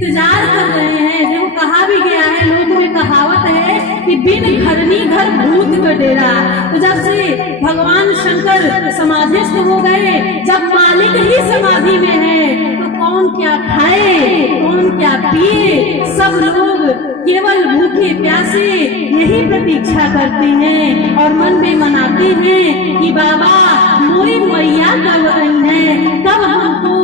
इंतजार कर रहे हैं। जो कहा भी गया है, लोक में कहावत है कि बिन घरनी घर भूत का डेरा। तो जब से भगवान शंकर समाधिस्थ हो गए, जब मालिक ही समाधि में है, तो कौन क्या खाए, कौन क्या पिए, सब लोग केवल भूखे प्यासे यही प्रतीक्षा करते हैं और मन में मनाते हैं कि बाबा मोरी मैया कब आई है, कब हमको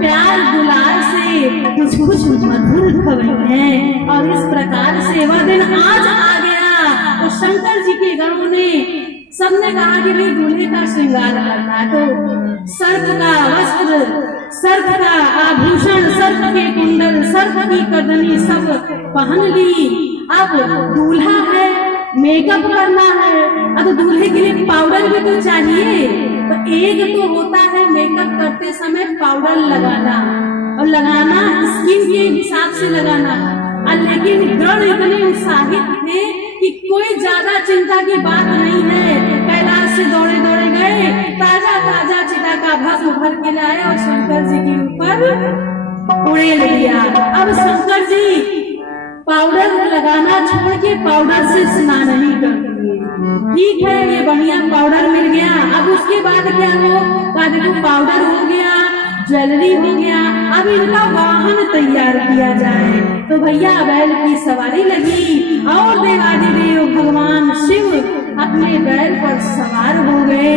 प्यार दुलार से कुछ कुछ मधुर खबर है। और इस प्रकार से वह दिन आज आ गया। तो शंकर जी के घरों ने सबने कहा कि भाई दूल्हे का श्रृंगार करना है, तो सर्प का वस्त्र, सर्प का आभूषण, सर्प के कुंडल, सर्प की करदनी सब पहन ली। अब दूल्हा है, मेकअप करना है, अब दूल्हे के लिए पाउडर भी तो चाहिए। तो एक तो होता है मेकअप करते समय पाउडर लगाना, और लगाना स्किन के हिसाब से लगाना। लेकिन गण इतने उत्साहित थे कि कोई ज्यादा चिंता की बात नहीं है। कैलाश से दौड़े दौड़े गए, ताजा ताजा चिता का भस्म भर के लाए और शंकर जी के ऊपर उड़ेल दिया। अब शंकर जी पाउडर लगाना छोड़ के पाउडर से स्नान नहीं करते। ठीक है, ये बढ़िया पाउडर मिल गया। अब उसके बाद क्या हो, देखो पाउडर हो गया, ज्वेलरी हो गया, अब इनका वाहन तैयार किया जाए। तो भैया बैल की सवारी लगी और देवादिदेव भगवान शिव अपने बैल पर सवार हो गए।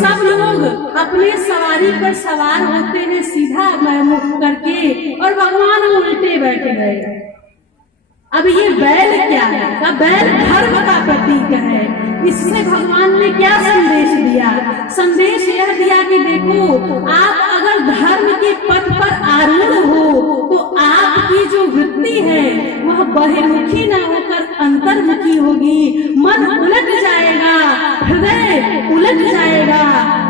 सब लोग अपने सवारी पर सवार होते हैं सीधा मुख करके, और भगवान उल्टे बैठ गए। अब ये बैल क्या है? बैल धर्म का प्रतीक है। इससे भगवान ने क्या संदेश दिया? संदेश यह दिया कि देखो, आप अगर धर्म के पथ पर आरूढ़ हो तो आपकी जो वृत्ति है वह बहिर्मुखी न होकर अंतर्मुखी होगी। मन उलट जाएगा, हृदय उलट जाएगा।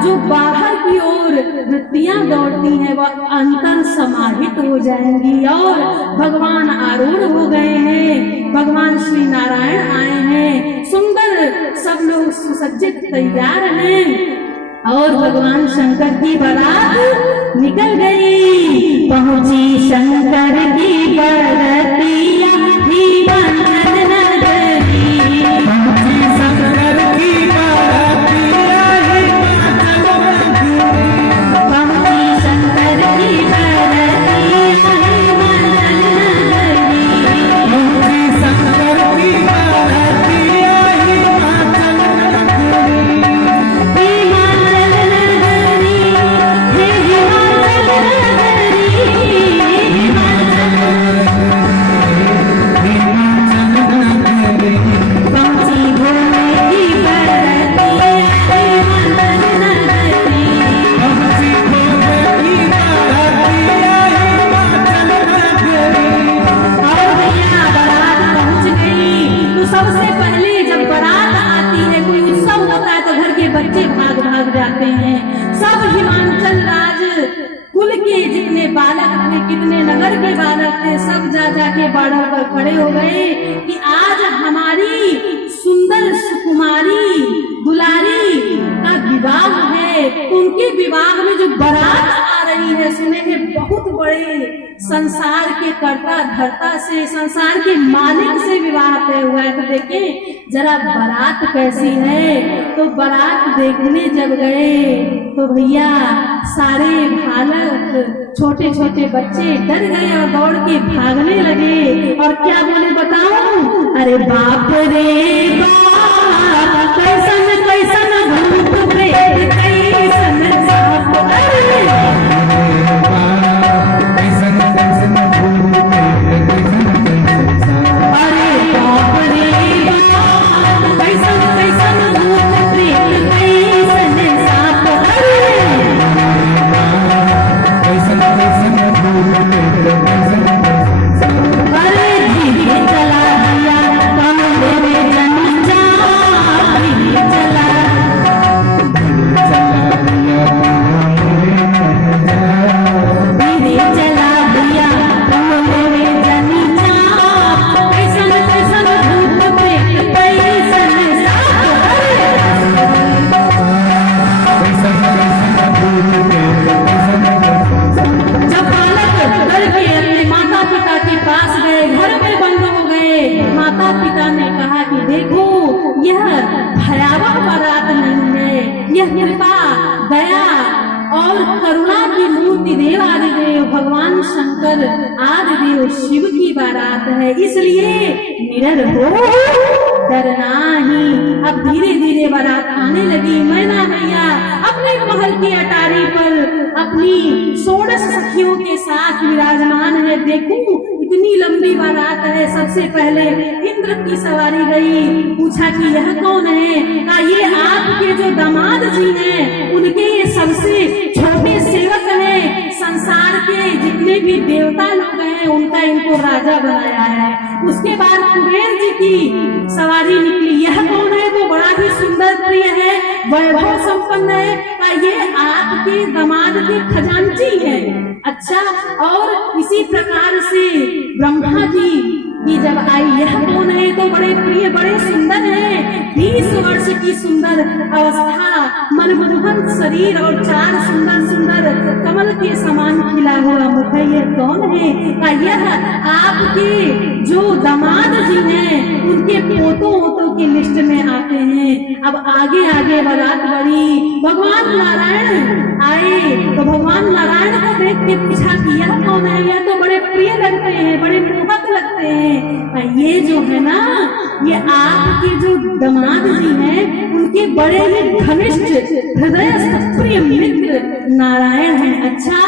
जो बाहर की ओर वृत्तियां दौड़ती हैं वह अंतर समाहित हो जाएंगी। और भगवान आरूढ़ हो गए हैं, भगवान श्री नारायण आए हैं, सुंदर सब लोग सुसज्जित तैयार हैं, और भगवान शंकर की बारात निकल गई। पहुंची शंकर की बरतिया ही बंधन नगरी, पहुंची शंकर की बरतिया ही बंधन नगरी, पहुंची शंकर की बरतिया ही बंधन नगरी, पहुंची शंकर की बरतिया ही बंधन बच्चे भाग भाग जाते हैं। सब हिमांचल राज कुल के जितने बालक थे, कितने नगर के बालक थे, सब जा जाके बाड़ों पर खड़े हो गए कि आज हमारी सुंदर सुकुमारी दुलारी का विवाह है। उनके विवाह में जो बारात आ रही है, सुने हैं बहुत बड़े संसार के कर्ता धर्ता से, संसार के मालिक से विवाह तय हुआ है। तो देखें जरा बारात कैसी है। तो बारात देखने जब गए तो भैया सारे बालक, छोटे छोटे बच्चे डर गए और दौड़ के भागने लगे। और क्या बोले बताऊं? अरे बाप रे बाप, कैसन कैसन भूत प्रेत, कैसन साप, चला भगवान शंकर आदिदेव शिव की बारात है, इसलिए निडर हो डरना ही। अब धीरे धीरे बारात आने लगी। मैना मैया अपने महल की अटारी पर अपनी 16 सखियों के साथ विराजमान है। देखूं इतनी लंबी बारात है। सबसे पहले इंद्र की सवारी गई, पूछा कि यह कौन है? कहा ये आपके जो दामाद जी हैं उनके ये सबसे छोटे सेवक हैं। संसार के जितने भी देवता लोग हैं उनका इनको राजा बनाया है। उसके बाद कुबेर जी की सवारी निकली। यह कौन है? तो बड़ा ही सुंदर प्रिय है, वैभव संपन्न है। कहा ये आपके दामाद के खजांची है। अच्छा, और इसी प्रकार से ब्रह्मा जी की जब आई, यह कौन है? तो बड़े प्रिय बड़े सुंदर है, 20 वर्ष की सुंदर अवस्था, मनमोहन शरीर और 4 सुंदर सुंदर कमल के समान खिला हुआ मुख है। यह कौन है? का यह आपके जो दामाद जी हैं उनके पोतों वोतों की लिस्ट में आते हैं। अब आगे आगे बारात बढ़ी। भगवान नारायण आए तो भगवान नारायण को देख के पूछा कि यह कौन है? यह तो बड़े प्रिय लगते हैं, बड़े मोहक लगते हैं। ये जो है ना, ये आपके जो दामाद जी हैं उनके बड़े ही घनिष्ठ हृदय प्रिय मित्र नारायण हैं। अच्छा,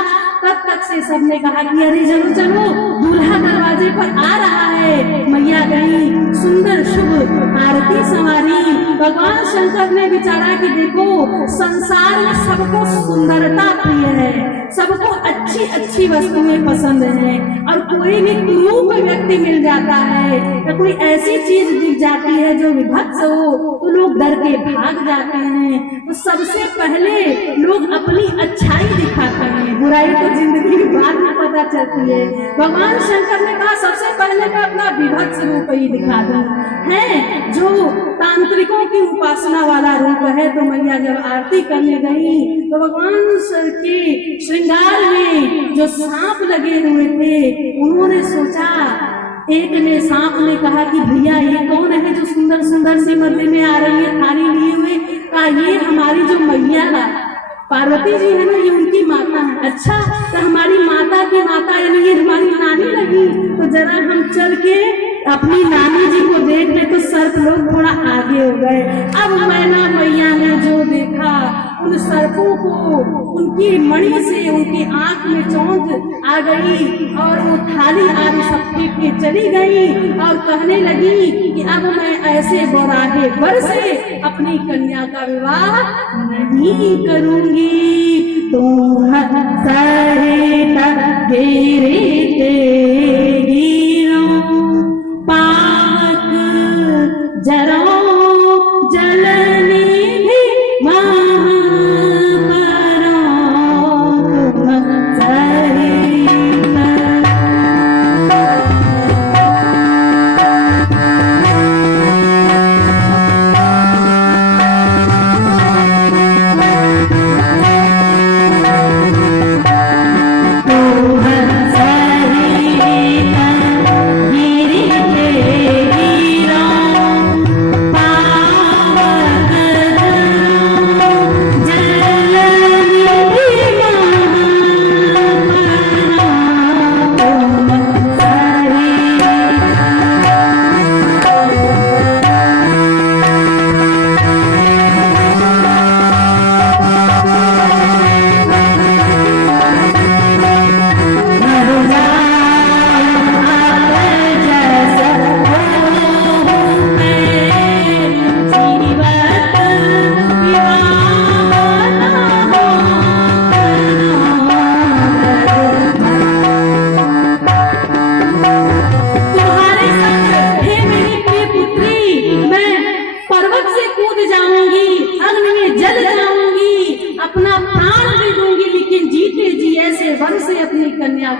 तब तक से सबने कहा कि अरे चलो चलो, दूल्हा दरवाजे पर आ रहा है। मैया गई, सुंदर शुभ आरती संवारी। भगवान शंकर ने विचारा कि देखो संसार में सबको सुंदरता प्रिय है, सबको अच्छी अच्छी वस्तुएं पसंद है, और कोई भी कुरूप व्यक्ति मिल जाता है या कोई ऐसी चीज दिख जाती है जो विभत्स हो तो लोग डर के भाग जाते हैं। तो सबसे पहले लोग अपनी अच्छाई दिखाते हैं, बुराई तो जिंदगी की बाद में पता चलती है। भगवान शंकर ने कहा सबसे पहले मैं अपना विभत्स रूप ही दिखा दूं, है जो तांत्रिकों की उपासना वाला रूप है। तो मैया जब आरती करने गई तो भगवान के श्रृंगार में जो सांप लगे हुए थे उन्होंने सोचा, एक ने सांप ने कहा कि भैया ये कौन है जो सुंदर सुंदर सी मध्य में आ रही है थाली लिए हुए? कहा ये हमारी जो मैया पार्वती जी है ना, ये उनकी माता है। अच्छा, तो हमारी माता की माता यानी ये हमारी नानी लगी। तो जरा हम चल के अपनी नानी जी को देख ले। तो सर्प लोग थोड़ा आगे हो गए। अब मैना मैया ने जो देखा, उन सर्पों को उनकी मणि से उनकी आंख में चौंक आ गई और वो थाली आदि सब फेंक के चली गई और कहने लगी कि अब मैं ऐसे बौराहे वर से अपनी कन्या का विवाह नहीं करूंगी। तुम सरिता गिरते गिरो पावक जरो जलनी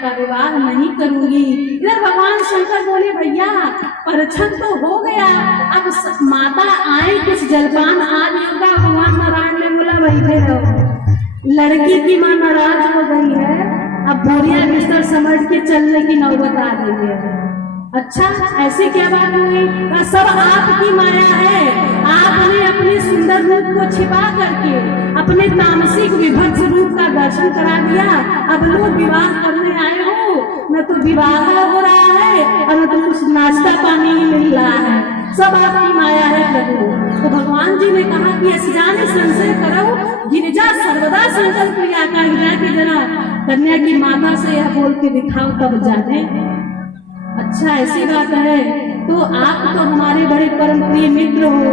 का विवाह नहीं करूंगी। इधर भगवान शंकर बोले भैया परछन तो हो गया, अब माता आए कुछ जलपान आज होगा। भगवान नारायण ने बोला बैठे रहो। लड़की की माँ नाराज हो गई है, अब बोरिया बिस्तर समझ के चलने की नौबत आ गई है। अच्छा ऐसी क्या बात हुई? सब आपकी माया है। आपने अपने सुंदर रूप को छिपा करके अपने तामसिक विभत्स रूप का दर्शन करा दिया। अब लोग विवाह करने न तो विवाह हो रहा है और न तो कुछ नाश्ता पानी ही मिल रहा है, सब आपकी माया है प्रभु। तो भगवान जी ने कहा कि असिजाने संशय करो, गिरिजा सर्वदा संकल्प लिया का कि जरा कन्या की माता से यह बोल के दिखाओ तब जाने। अच्छा ऐसी बात है, तो आप तो हमारे बड़े परम प्रिय मित्र हो,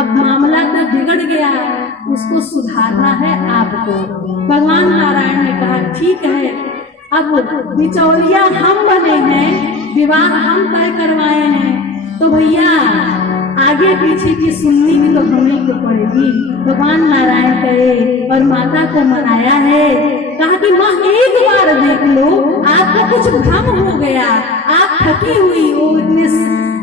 अब मामला तो बिगड़ गया, उसको सुधारना है आपको। भगवान नारायण ने कहा ठीक है, अब बिचौलिया हम बने हैं, विवाह हम तय करवाए हैं, तो भैया आगे पीछे की सुननी भी तो हमें को पड़ेगी। भगवान नारायण कहे और माता को मनाया है, कहा कि माँ एक बार देख लो, आपको कुछ भ्रम हो गया, आप थकी हुई हो,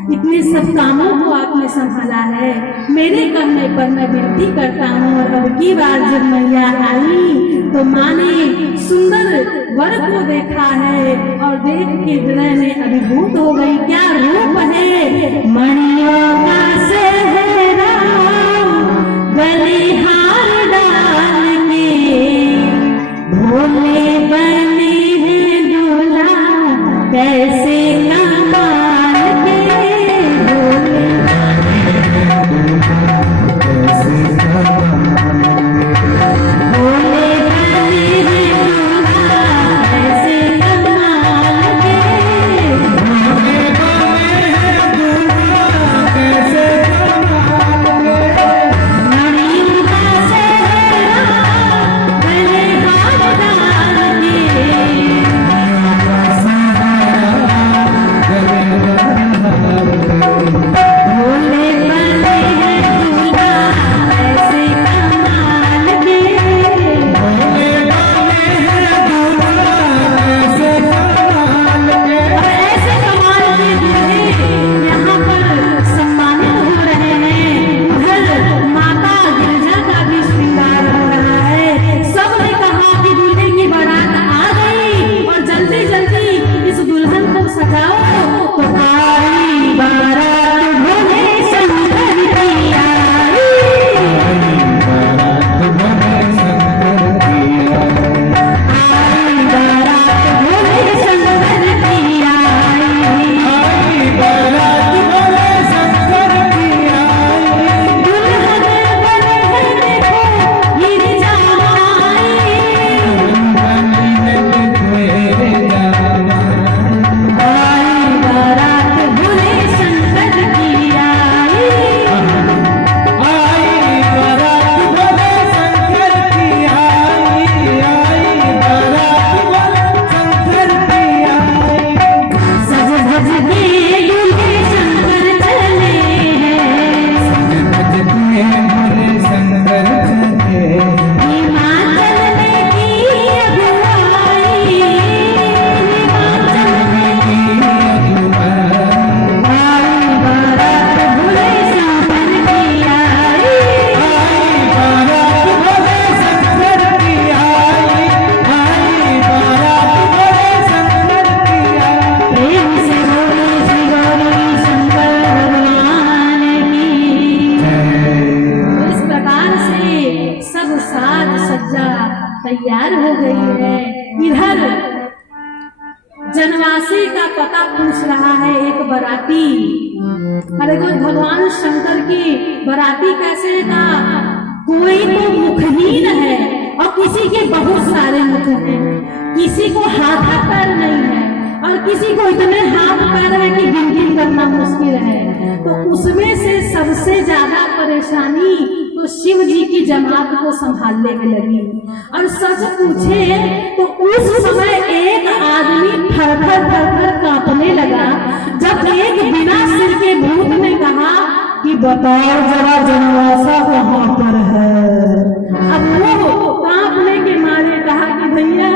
इतने सब कामों को आपने संभाला है, मेरे कहने पर मैं विनती करता हूँ। और अब की बार जब मैया आई तो माँ ने सुंदर वर को देखा है और देख के हृदय में अभिभूत हो गई। क्या रूप है, मणियों का सेहरा बलिहार डाल के, भोले बने हैं दूल्हा कैसे तैयार हो गई है। इधर जनवासी का पता पूछ रहा है एक बराती। अरे तो भगवान शंकर की बराती कैसे था? कोई तो मुखहीन है और किसी के बहुत सारे मुख हैं, किसी को हाथ पैर नहीं है और किसी को इतने हाथ पैर है कि गिनती करना मुश्किल है। तो उसमें से सबसे ज्यादा परेशानी तो शिव जी की जमात को संभालने में लगी। और सच पूछे तो उस समय एक आदमी थर थर कांपने लगा जब एक बिना सिर के भूत ने कहा कि बताओ जरा जनवासा कहाँ पर है। अब वो कांपने के मारे कहा कि भैया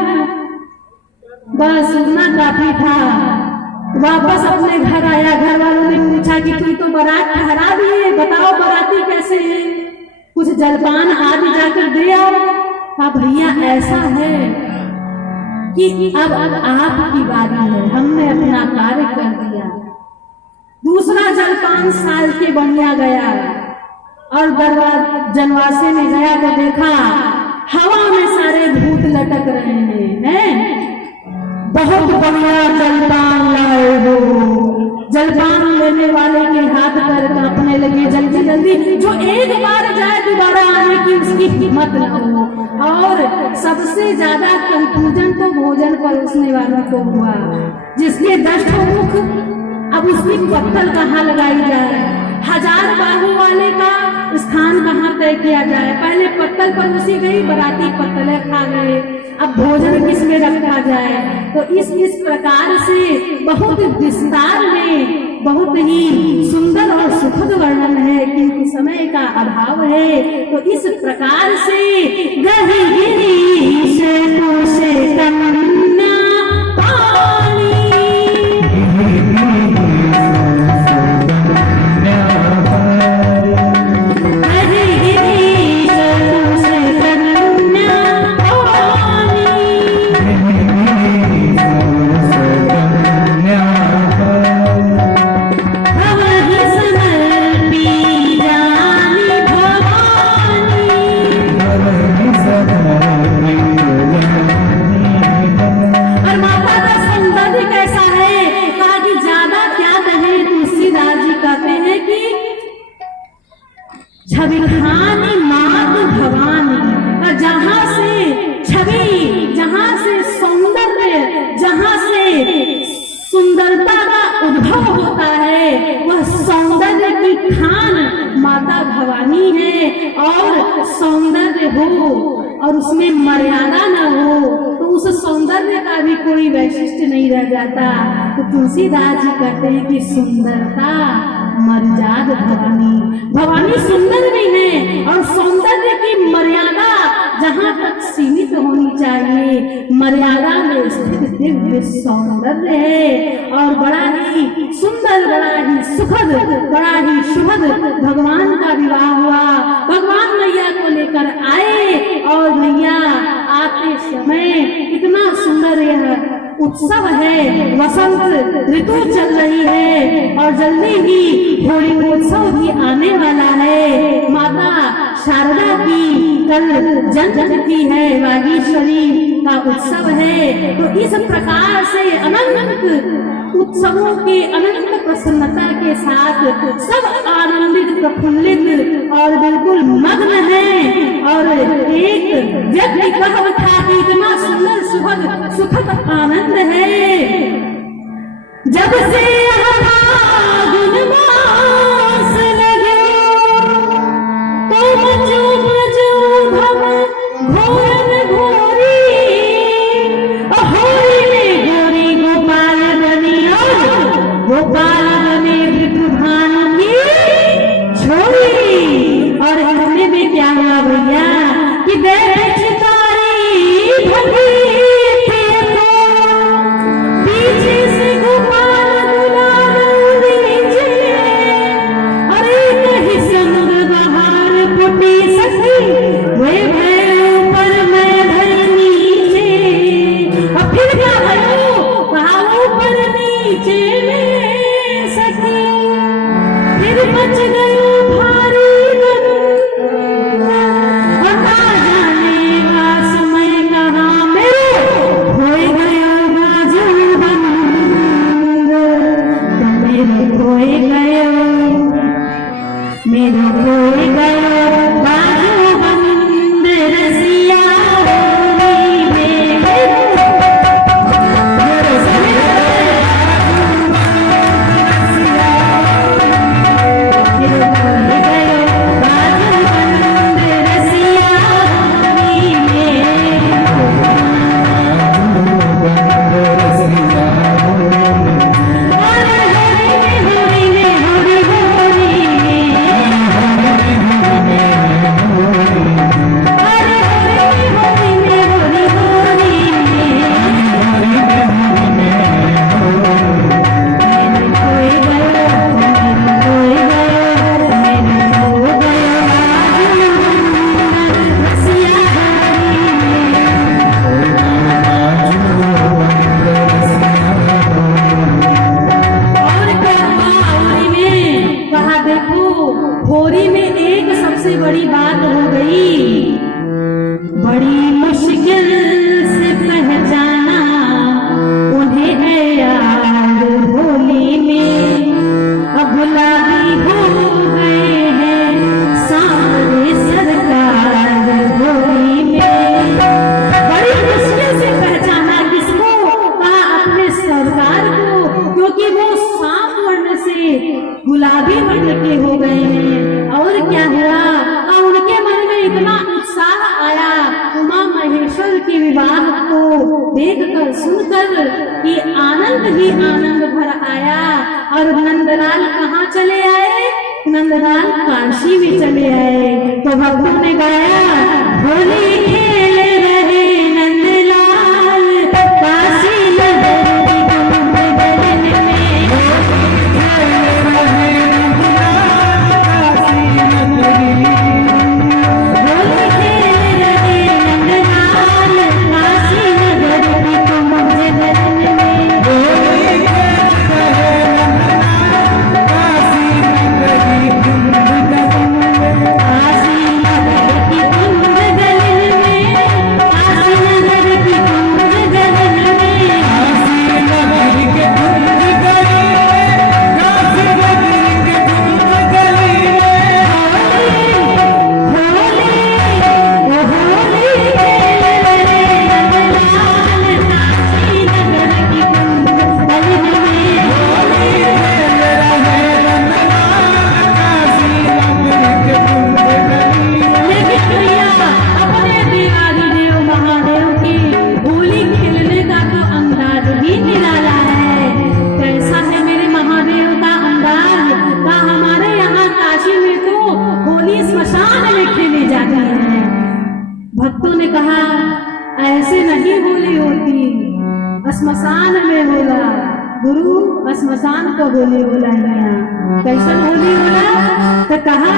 बस इतना काफी था। वापस अपने घर आया, घर वालों ने पूछा कि तुम तो बारात ठहरा दिए, बताओ बाराती कैसे है, कुछ जलपान आदि जाकर दे आओ। हाँ भैया ऐसा है कि अब आपकी बारी है, हमने अपना कार्य कर दिया। दूसरा जलपान साल के बढ़िया गया और जनवासे में गया तो देखा हवा में सारे भूत लटक रहे हैं। बहुत बढ़िया जलपान लाए हो। जलपान लेने वाले के हाथ पैर कांपने लगे, जल्दी जल्दी, जो एक बार जाए दोबारा आने की उसकी हिम्मत न हो। और सबसे ज्यादा कंफ्यूजन तो भोजन परोसने वालों को हुआ, जिसके 10 मुख, अब उसकी पत्तल कहाँ लगाई जाए, 1000 बाहु वाले का स्थान कहाँ तय किया जाए। पहले पत्तल परोसी गई, बराती पत्तलें खा गए, अब भोजन किस में रखा जाए। तो इस प्रकार से बहुत विस्तार में बहुत ही सुंदर और सुखद वर्णन है, क्योंकि समय का अभाव है। तो इस प्रकार से गही गिरी से तुसे कन्या पानी, छवि खानी मात भवानी, जहाँ से छवि, जहाँ से सौंदर्य, जहाँ से सुंदरता का उद्भव होता है, वह सौंदर्य की खान माता भवानी है। और सौंदर्य हो और उसमें मर्यादा न हो तो उस सौंदर्य का भी कोई वैशिष्ट्य नहीं रह जाता। तो तुलसीदास जी कहते हैं कि सुंदरता मर्याद भवानी, भवानी सुंदर भी है और सौंदर्य की मर्यादा जहाँ तक सीमित होनी चाहिए, मर्यादा में स्थित दिव्य सौंदर्य है। और बड़ा ही सुंदर, बड़ा ही सुखद, बड़ा ही शुभद भगवान का विवाह हुआ। भगवान मैया को लेकर आए और मैया आते समय इतना सुंदर यह उत्सव है, वसंत ऋतु चल रही है और जल्दी ही होली उत्सव भी आने वाला है। माता शारदा की कल जन्मतिथि है, वागीश्वरी का उत्सव है। तो इस प्रकार से अनंत उत्सवों की अनंत प्रसन्नता के साथ सब आनंदित, प्रफुल्लित और बिल्कुल मग्न है। और एक व्यक्ति कह उठा कि इतना सुंदर सुखद आनंद है, जब से फागुन मास लगे तो बजो भव घोरन घोरी, होली में गोरी गोपाल बनी और गोपाल बने विभुभान की छोरी। और इसमें भी क्या हुआ भैया कि देख चितारी भगी पीछे से गोपाल दुलार नीचे, अरे नहीं संग बहार फुटी सखी वे भय ऊपर मैं भय नीचे। और फिर क्या भयो, कहा ऊपर नीचे में सखी, फिर मच गयो भारी मेरे खोए गयो बाजू बंद रसिया होली में। देखकर सुनकर ये आनंद ही आनंद भर आया। और नंदलाल कहाँ चले आए? नंदलाल काशी में चले आए। तो भक्तों ने गाया, होली खेल रहे नंदलाल काशी नगर की कुंभ गगन में। होली खेल रहे नंदलाल काशी नगर की कुंभ गगन में। काशी नगर की कुंभ गगन में, काशी नगर की कुंभ गगन में। लेकिन भैया अपने देवाधिदेव महादेव की होली खेलने का तो अंदाज ही निराला है। कैसा है मेरे महादेव का अंदाज? का हमारे यहाँ काशी में तो होली स्मशान में खेली जाती है। भक्तों ने कहा, ऐसे नहीं होली होती, स्मशान में होला गुरु, स्मशान को होली होला। यहाँ कैसन होली होला? तो कहा